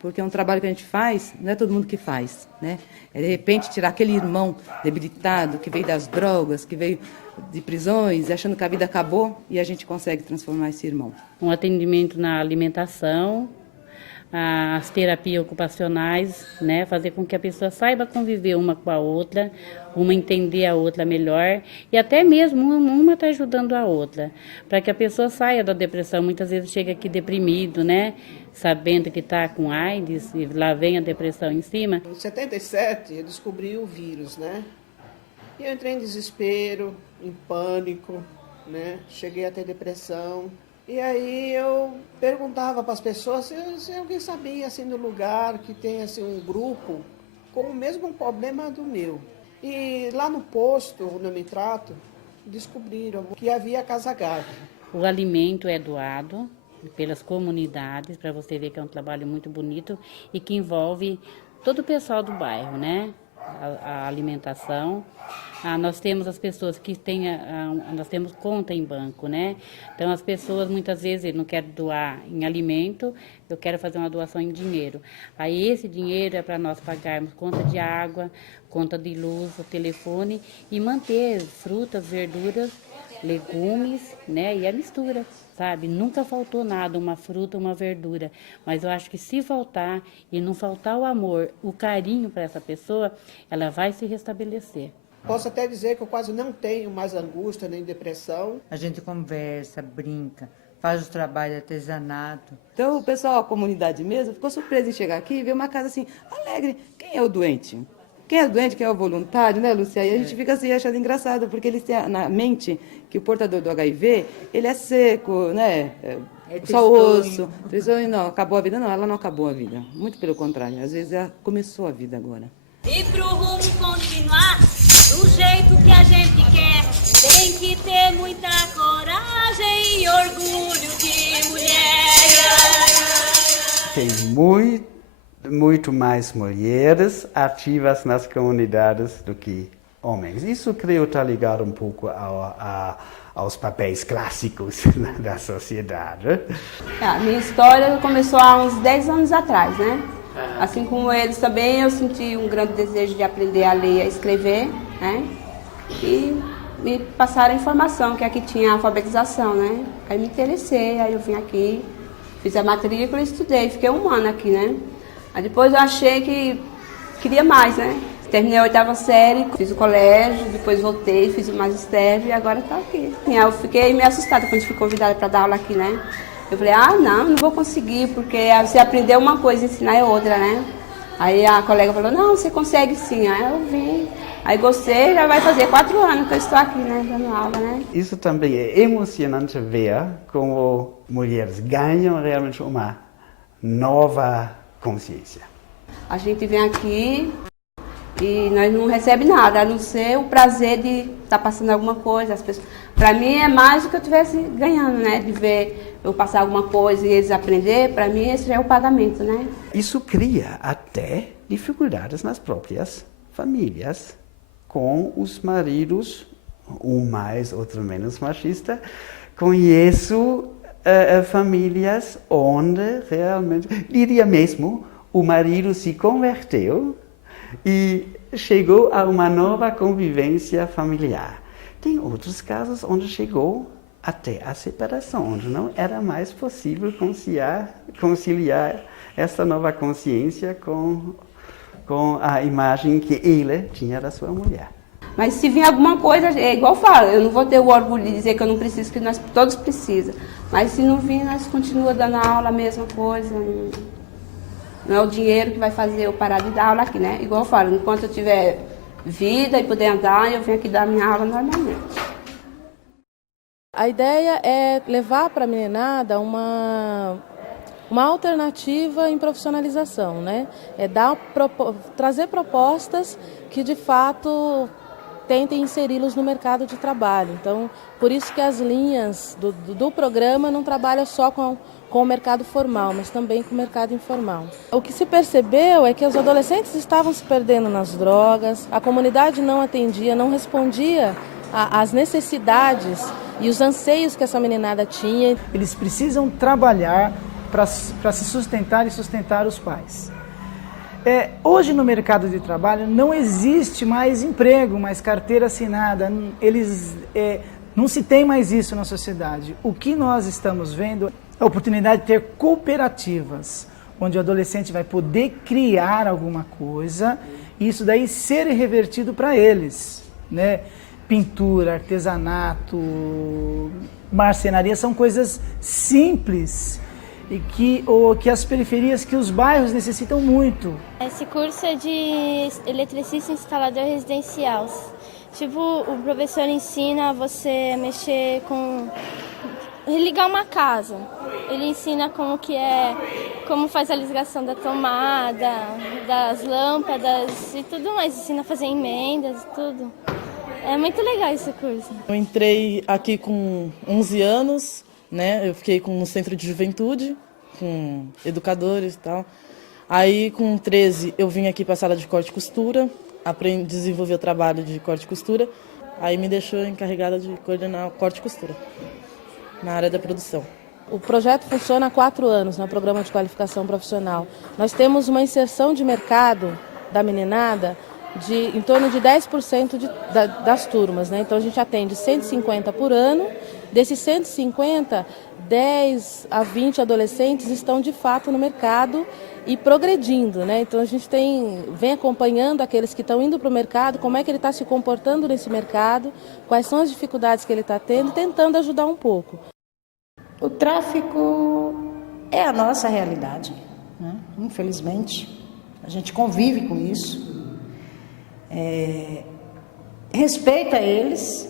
Porque é um trabalho que a gente faz, não é todo mundo que faz, né? É de repente tirar aquele irmão debilitado, que veio das drogas, que veio de prisões, achando que a vida acabou, e a gente consegue transformar esse irmão. Um atendimento na alimentação, as terapias ocupacionais, né? Fazer com que a pessoa saiba conviver uma com a outra, uma entender a outra melhor, e até mesmo uma está ajudando a outra, para que a pessoa saia da depressão. Muitas vezes chega aqui deprimido, né? Sabendo que está com AIDS, e lá vem a depressão em cima. Em 77 eu descobri o vírus, né? E eu entrei em desespero, em pânico, né? Cheguei a ter depressão. E aí eu perguntava para as pessoas se alguém sabia, assim, do lugar que tem, assim, um grupo com o mesmo problema do meu. E lá no posto, onde eu me trato, descobriram que havia Casa Gávea. O alimento é doado pelas comunidades, para você ver que é um trabalho muito bonito e que envolve todo o pessoal do bairro, né? A alimentação. Nós temos as pessoas que têm, nós temos conta em banco, né? Então as pessoas muitas vezes não querem doar em alimento, eu quero fazer uma doação em dinheiro. Aí esse dinheiro é para nós pagarmos conta de água, conta de luz, o telefone e manter frutas, verduras, legumes, né? E a mistura, sabe? Nunca faltou nada, uma fruta, uma verdura. Mas eu acho que se faltar e não faltar o amor, o carinho para essa pessoa, ela vai se restabelecer. Posso até dizer que eu quase não tenho mais angústia nem depressão. A gente conversa, brinca, faz o trabalho de artesanato. Então o pessoal, a comunidade mesmo, ficou surpreso em chegar aqui e ver uma casa assim, alegre. Quem é o doente? Quem é doente, quem é o voluntário, né, Lúcia? E a gente fica assim achando engraçado, porque eles têm na mente que o portador do HIV, ele é seco, né? Só osso. Tristonho, não, acabou a vida. Não, ela não acabou a vida. Muito pelo contrário. Às vezes ela começou a vida agora. E pro rumo continuar do jeito que a gente quer, tem que ter muita coragem e orgulho de mulher. Tem muito mais mulheres ativas nas comunidades do que homens. Isso creio estar ligado um pouco aos papéis clássicos da sociedade. A minha história começou há uns 10 anos atrás, né? Assim como eles também, eu senti um grande desejo de aprender a ler e a escrever, né? E me passaram a informação que aqui tinha alfabetização, né? Aí me interessei, aí eu vim aqui, fiz a matrícula e estudei, fiquei 1 ano aqui, né? Aí depois eu achei que queria mais, né? Terminei a 8ª série, fiz o colégio, depois voltei, fiz o magistério e agora estou aqui. Eu fiquei meio assustada quando fui convidada para dar aula aqui, né? Eu falei, não vou conseguir, porque você aprender uma coisa e ensinar é outra, né? Aí a colega falou, não, você consegue sim. Aí eu vim, aí gostei, já vai fazer 4 anos que eu estou aqui, né, dando aula, né? Isso também é emocionante ver como mulheres ganham realmente uma nova consciência. A gente vem aqui e nós não recebemos nada, a não ser o prazer de estar passando alguma coisa. As pessoas, para mim é mais do que eu estivesse ganhando, né? De ver eu passar alguma coisa e eles aprender, para mim esse já é o pagamento, né? Isso cria até dificuldades nas próprias famílias, com os maridos, um mais, outro menos machista. Conheço famílias onde realmente, diria mesmo, o marido se converteu e chegou a uma nova convivência familiar. Tem outros casos onde chegou até a separação, onde não era mais possível conciliar essa nova consciência com a imagem que ele tinha da sua mulher. Mas se vir alguma coisa, é igual eu falo, eu não vou ter o orgulho de dizer que eu não preciso, que nós todos precisam. Mas se não vir, nós continuamos dando aula, a mesma coisa. Não é o dinheiro que vai fazer eu parar de dar aula aqui, né? Igual eu falo, enquanto eu tiver vida e puder andar, eu venho aqui dar minha aula normalmente. A ideia é levar para a meninada uma alternativa em profissionalização, né? É trazer propostas que, de fato, tentem inseri-los no mercado de trabalho. Então, por isso que as linhas do programa não trabalham só com o mercado formal, mas também com o mercado informal. O que se percebeu é que os adolescentes estavam se perdendo nas drogas, a comunidade não atendia, não respondia às necessidades e os anseios que essa meninada tinha. Eles precisam trabalhar para se sustentar e sustentar os pais. Hoje no mercado de trabalho não existe mais emprego, mais carteira assinada, não se tem mais isso na sociedade. O que nós estamos vendo é a oportunidade de ter cooperativas, onde o adolescente vai poder criar alguma coisa e isso daí ser revertido para eles, né? Pintura, artesanato, marcenaria são coisas simples e que as periferias, que os bairros necessitam muito. Esse curso é de eletricista instalador residencial. Tipo, o professor ensina você a mexer com... ligar uma casa. Ele ensina como faz a ligação da tomada, das lâmpadas e tudo mais. Ensina a fazer emendas e tudo. É muito legal esse curso. Eu entrei aqui com 11 anos, né? Eu fiquei no centro de juventude, com educadores e tal. Aí, com 13, eu vim aqui para a sala de corte e costura, desenvolver o trabalho de corte e costura. Aí me deixou encarregada de coordenar o corte e costura na área da produção. O projeto funciona há 4 anos, no programa de qualificação profissional. Nós temos uma inserção de mercado da meninada em torno de 10% das turmas, né? Então a gente atende 150 por ano. Desses 150, 10 a 20 adolescentes estão de fato no mercado e progredindo, né? Então a gente vem acompanhando aqueles que estão indo para o mercado, como é que ele está se comportando nesse mercado, quais são as dificuldades que ele está tendo, tentando ajudar um pouco. O tráfico é a nossa realidade, né? Infelizmente, a gente convive com isso. Respeita eles,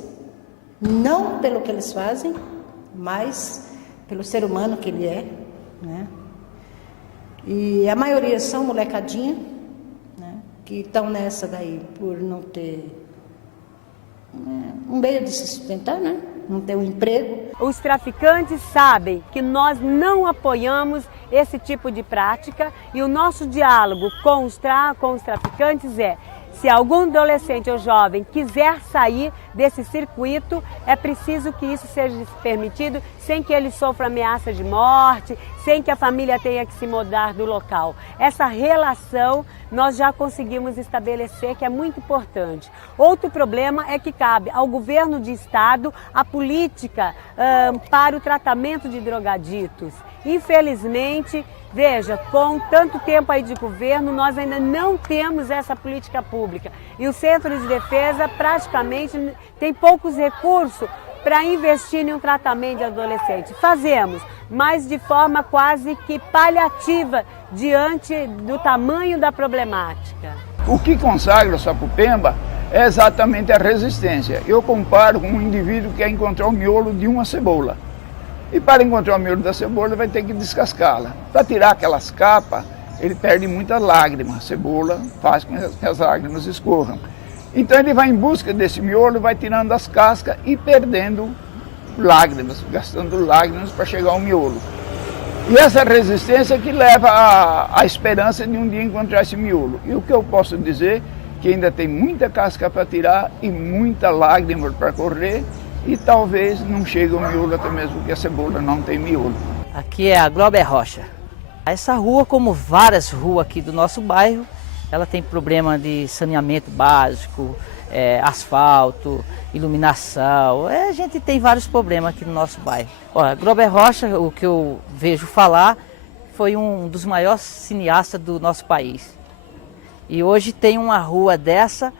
não pelo que eles fazem, mas pelo ser humano que ele é, né? E a maioria são molecadinha, né? que estão nessa daí por não ter um meio de se sustentar, né? Não ter um emprego. Os traficantes sabem que nós não apoiamos esse tipo de prática e o nosso diálogo com os traficantes é: se algum adolescente ou jovem quiser sair desse circuito, é preciso que isso seja permitido sem que ele sofra ameaça de morte, sem que a família tenha que se mudar do local. Essa relação nós já conseguimos estabelecer, que é muito importante. Outro problema é que cabe ao governo de estado a política para o tratamento de drogaditos. Infelizmente, veja, com tanto tempo aí de governo, nós ainda não temos essa política pública. E o Centro de Defesa praticamente tem poucos recursos para investir em um tratamento de adolescente. Fazemos, mas de forma quase que paliativa diante do tamanho da problemática. O que consagra o Sapopemba é exatamente a resistência. Eu comparo com um indivíduo que quer encontrar o miolo de uma cebola. E para encontrar o miolo da cebola, vai ter que descascá-la. Para tirar aquelas capas, ele perde muita lágrima. A cebola faz com que as lágrimas escorram. Então ele vai em busca desse miolo, vai tirando as cascas e perdendo lágrimas, gastando lágrimas para chegar ao miolo. E essa resistência que leva à esperança de um dia encontrar esse miolo. E o que eu posso dizer, que ainda tem muita casca para tirar e muita lágrima para correr, e talvez não chegue ao miolo até mesmo porque a cebola não tem miolo. Aqui é a Glober Rocha. Essa rua, como várias ruas aqui do nosso bairro, ela tem problema de saneamento básico, asfalto, iluminação. A gente tem vários problemas aqui no nosso bairro. Olha, Glober Rocha, o que eu vejo falar, foi um dos maiores cineastas do nosso país. E hoje tem uma rua dessa,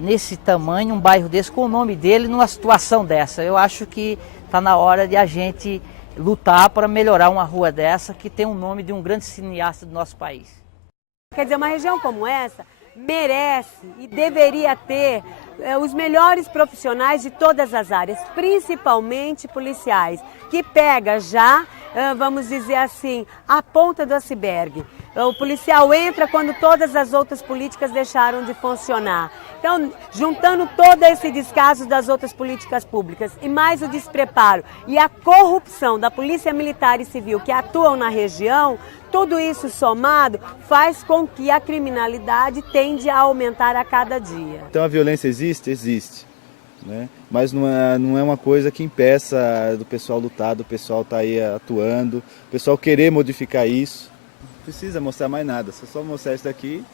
nesse tamanho, um bairro desse, com o nome dele, numa situação dessa. Eu acho que está na hora de a gente lutar para melhorar uma rua dessa, que tem o nome de um grande cineasta do nosso país. Quer dizer, uma região como essa merece e deveria ter os melhores profissionais de todas as áreas, principalmente policiais, que pega já, vamos dizer assim, a ponta do iceberg. O policial entra quando todas as outras políticas deixaram de funcionar. Então, juntando todo esse descaso das outras políticas públicas e mais o despreparo e a corrupção da Polícia Militar e Civil que atuam na região, tudo isso somado faz com que a criminalidade tende a aumentar a cada dia. Então a violência existe? Existe. Né? Mas não é uma coisa que impeça do pessoal lutar, do pessoal estar aí atuando, o pessoal querer modificar isso. Não precisa mostrar mais nada, se só mostrar isso daqui,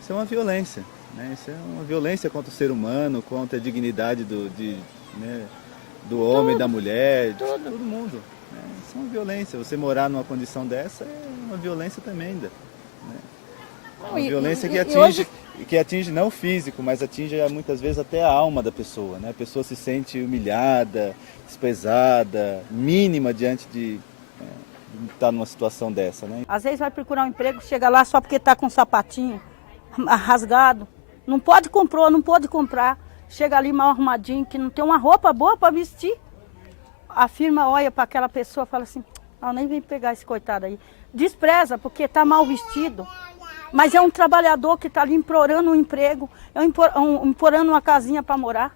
isso é uma violência. Né? Isso é uma violência contra o ser humano, contra a dignidade do homem, da mulher, de todo mundo. Isso é uma violência. Você morar numa condição dessa é uma violência tremenda. Né? Uma violência que atinge não o físico, mas atinge muitas vezes até a alma da pessoa. Né? A pessoa se sente humilhada, desprezada, mínima diante de estar numa situação dessa. Né? Às vezes vai procurar um emprego, chega lá só porque está com um sapatinho rasgado. Não pode comprar. Chega ali mal arrumadinho, que não tem uma roupa boa para vestir. A firma olha para aquela pessoa e fala assim, nem vem pegar esse coitado aí. Despreza, porque está mal vestido. Mas é um trabalhador que está ali implorando um emprego, implorando uma casinha para morar.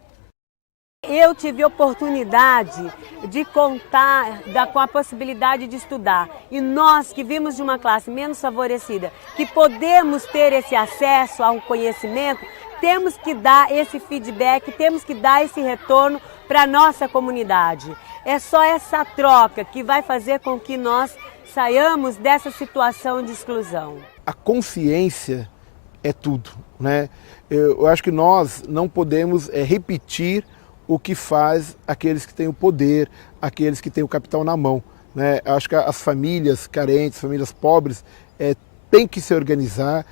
Eu tive oportunidade de contar com a possibilidade de estudar. E nós que vimos de uma classe menos favorecida, que podemos ter esse acesso ao conhecimento, temos que dar esse feedback, temos que dar esse retorno para a nossa comunidade. É só essa troca que vai fazer com que nós saiamos dessa situação de exclusão. A consciência é tudo, né? Eu acho que nós não podemos repetir o que faz aqueles que têm o poder, aqueles que têm o capital na mão, né? Eu acho que as famílias carentes, famílias pobres, têm que se organizar,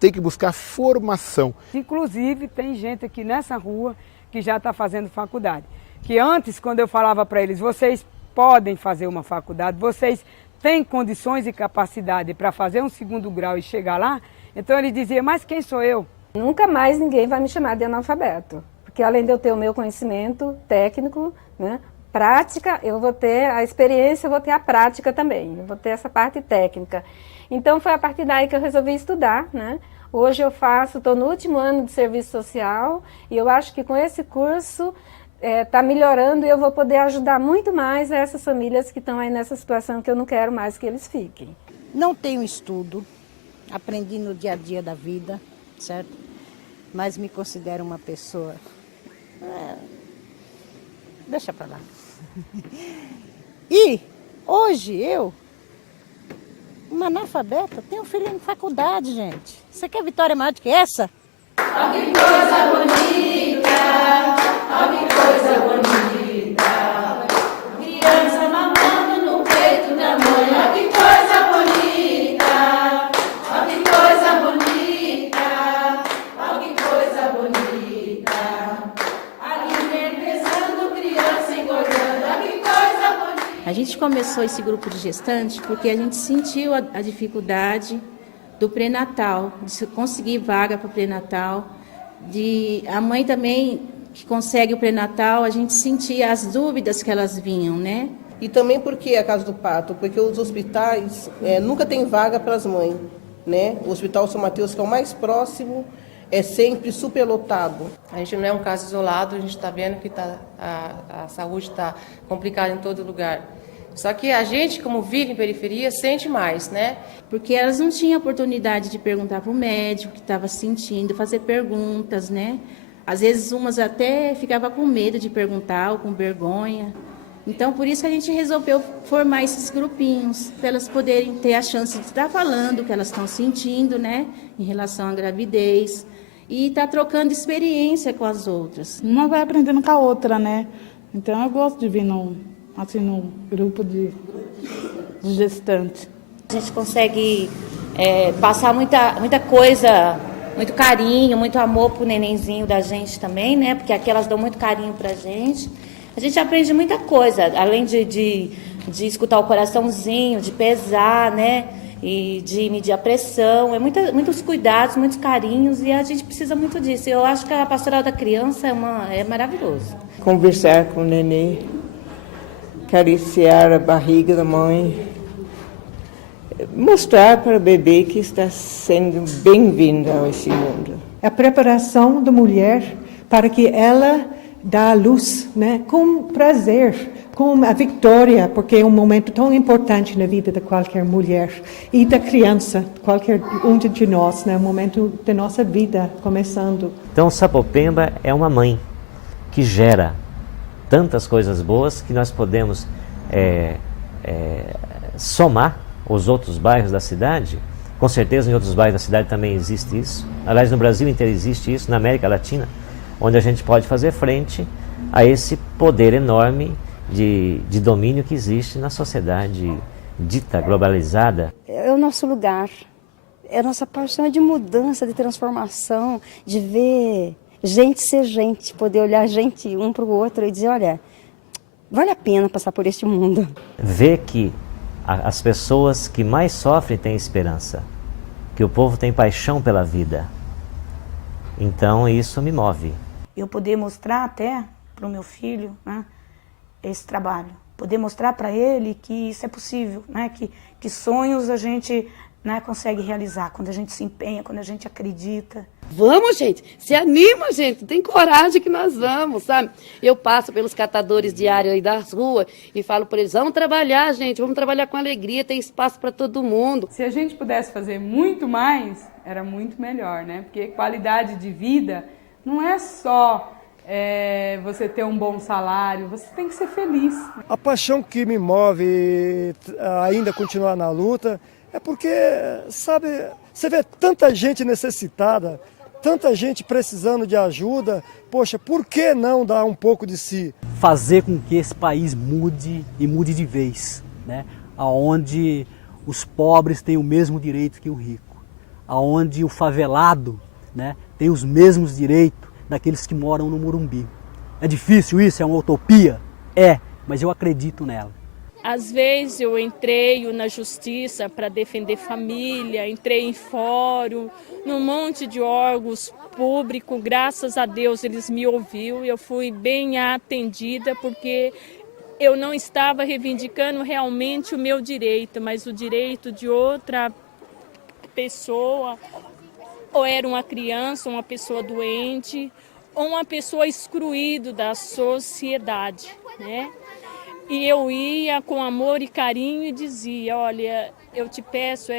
têm que buscar formação. Inclusive, tem gente aqui nessa rua que já está fazendo faculdade. Que antes, quando eu falava para eles, vocês podem fazer uma faculdade, vocês têm condições e capacidade para fazer um 2º grau e chegar lá, então ele dizia, mas quem sou eu? Nunca mais ninguém vai me chamar de analfabeto, porque além de eu ter o meu conhecimento técnico, né, prática, eu vou ter a experiência, eu vou ter a prática também, eu vou ter essa parte técnica. Então foi a partir daí que eu resolvi estudar, né, Hoje eu estou no último ano de serviço social e eu acho que com esse curso está melhorando e eu vou poder ajudar muito mais essas famílias que estão aí nessa situação que eu não quero mais que eles fiquem. Não tenho estudo, aprendi no dia a dia da vida, certo? Mas me considero uma pessoa... deixa pra lá. E hoje eu, uma analfabeta, tenho um filho em faculdade, gente. Você quer vitória maior do que essa? Ó que coisa bonita, ó que coisa bonita. Criança mamando no peito da mãe, ó que coisa bonita, ó que coisa bonita, ó que coisa bonita. Alimentando criança engordando, ó que coisa bonita. A gente começou esse grupo de gestantes porque a gente sentiu a dificuldade do pré-natal, de conseguir vaga para o pré-natal, a mãe também que consegue o pré-natal, a gente sentia as dúvidas que elas vinham, né? E também porque a casa do parto, porque os hospitais nunca tem vaga para as mães, né? O Hospital São Mateus, que é o mais próximo, é sempre superlotado. A gente não é um caso isolado, a gente está vendo que a saúde está complicada em todo lugar. Só que a gente, como vive em periferia, sente mais, né? Porque elas não tinham oportunidade de perguntar para o médico o que estava sentindo, fazer perguntas, né? Às vezes umas até ficavam com medo de perguntar ou com vergonha. Então, por isso que a gente resolveu formar esses grupinhos, para elas poderem ter a chance de estar falando o que elas estão sentindo, né? Em relação à gravidez. E estar trocando experiência com as outras. Uma vai aprendendo com a outra, né? Então, eu gosto de vir num grupo de gestantes. A gente consegue passar muita coisa, muito carinho, muito amor pro nenenzinho da gente também, né? Porque aqui elas dão muito carinho pra gente. A gente aprende muita coisa, além de escutar o coraçãozinho, de pesar, né? E de medir a pressão. Muitos cuidados, muitos carinhos, e a gente precisa muito disso. Eu acho que a pastoral da criança é maravilhoso. Conversar com o neném, acariciar a barriga da mãe, mostrar para o bebê que está sendo bem-vindo a esse mundo. A preparação da mulher para que ela dá a luz, né, com prazer, com a vitória, porque é um momento tão importante na vida de qualquer mulher e da criança, qualquer um de nós, né, um momento da nossa vida começando. Então, Sapopemba é uma mãe que gera tantas coisas boas que nós podemos somar os outros bairros da cidade. Com certeza em outros bairros da cidade também existe isso. Aliás, no Brasil inteiro existe isso, na América Latina, onde a gente pode fazer frente a esse poder enorme de domínio que existe na sociedade dita globalizada. É o nosso lugar, é a nossa paixão de mudança, de transformação, de ver gente ser gente, poder olhar gente um para o outro e dizer, olha, vale a pena passar por este mundo. Ver que as pessoas que mais sofrem têm esperança, que o povo tem paixão pela vida. Então isso me move. Eu poder mostrar até para o meu filho, né, esse trabalho, poder mostrar para ele que isso é possível, né, que sonhos a gente, né, consegue realizar quando a gente se empenha, quando a gente acredita. Vamos, gente, se anima, gente, tem coragem que nós vamos, sabe? Eu passo pelos catadores diários aí das ruas e falo para eles, vamos trabalhar, gente, vamos trabalhar com alegria, tem espaço para todo mundo. Se a gente pudesse fazer muito mais, era muito melhor, né? Porque qualidade de vida não é só você ter um bom salário, você tem que ser feliz. A paixão que me move a ainda continuar na luta é porque, sabe, você vê tanta gente necessitada, tanta gente precisando de ajuda, poxa, por que não dar um pouco de si? Fazer com que esse país mude e mude de vez, né? Onde os pobres têm o mesmo direito que o rico, onde o favelado, né, tem os mesmos direitos daqueles que moram no Morumbi. É difícil isso? É uma utopia? É, mas eu acredito nela. Às vezes eu entrei na justiça para defender família, entrei em fórum, num monte de órgãos públicos, graças a Deus eles me ouviram e eu fui bem atendida porque eu não estava reivindicando realmente o meu direito, mas o direito de outra pessoa ou era uma criança, uma pessoa doente, ou uma pessoa excluída da sociedade, né? E eu ia com amor e carinho e dizia, olha, eu te peço,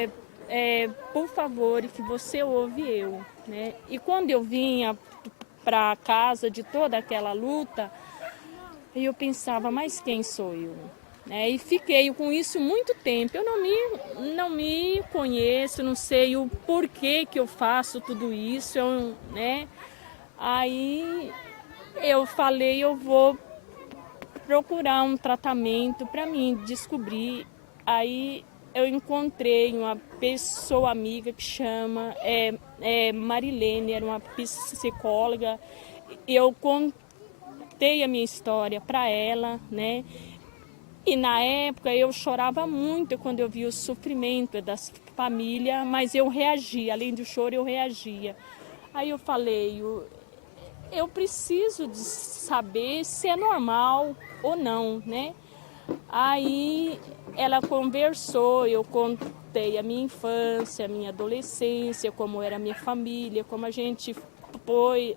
por favor, que você ouve eu, né? E quando eu vinha para casa de toda aquela luta, eu pensava, mas quem sou eu? Né? E fiquei com isso muito tempo. Eu não me conheço, não sei o porquê que eu faço tudo isso, né? Aí eu falei, eu vou procurar um tratamento para mim descobrir. Aí eu encontrei uma pessoa amiga que chama Marilene, era uma psicóloga. Eu contei a minha história para ela, né? E na época eu chorava muito quando eu via o sofrimento das famílias, mas eu reagia, além do choro eu reagia. Aí eu falei, eu preciso de saber se é normal ou não, né? Aí ela conversou, eu contei a minha infância, a minha adolescência, como era a minha família, como a gente foi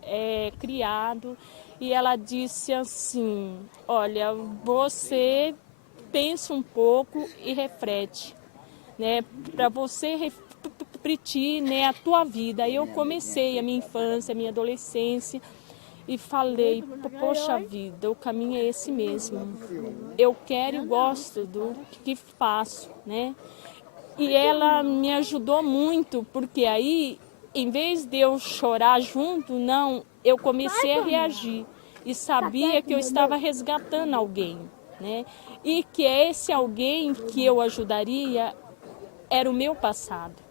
criado. E ela disse assim, olha, você pensa um pouco e reflete, né? Para você refletir, né, a tua vida. Aí eu comecei a minha infância, a minha adolescência e falei, poxa vida, o caminho é esse mesmo. Eu quero e gosto do que faço, né? E ela me ajudou muito, porque aí, em vez de eu chorar junto, não, eu comecei a reagir e sabia que eu estava resgatando alguém, né? E que esse alguém que eu ajudaria era o meu passado.